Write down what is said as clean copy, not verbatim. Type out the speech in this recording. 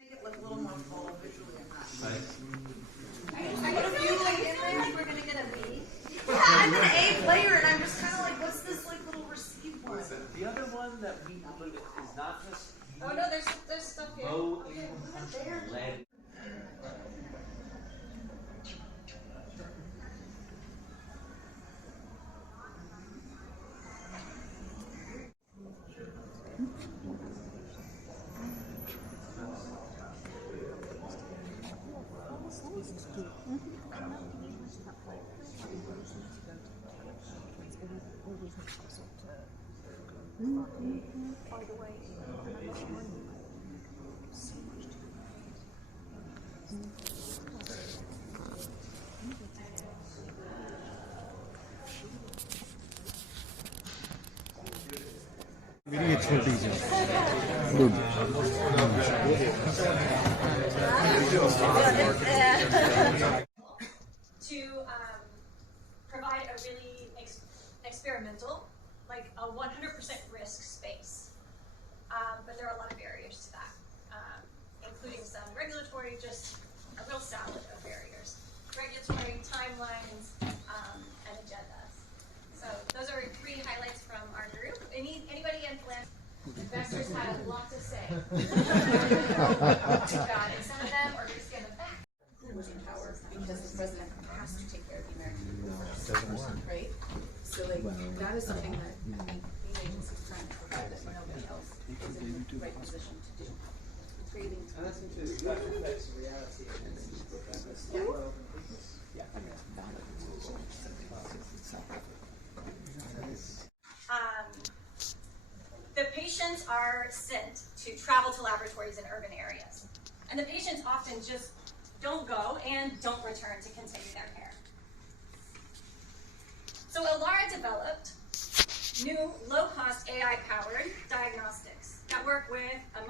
Make it look a little more full visually and not. I put a few like in there. We're gonna get a B. Yeah, I'm an A player, and I'm just kind of like, what's this like little receive one? The other one that we look at is not just Oh no, there's stuff here. low income country led. To provide a really experimental, like a 100% risk space. But there are a lot of barriers to that, including some regulatory, just a real salad of barriers. Regulatory, timelines, and agendas. So those are 3 highlights from our group. Anybody in philanthropy? Investors had a lot to say about, and some of them are just going to back. Was in power because the president has to take care of the American people first, right? So like that is something that I think these agencies trying to provide that nobody else is in the right position to do. Creating. And that's interesting. That affects reality. The patients are sent to travel to laboratories in urban areas. And the patients often just don't go and don't return to continue their care. So Elara developed new low-cost AI-powered diagnostics that work with a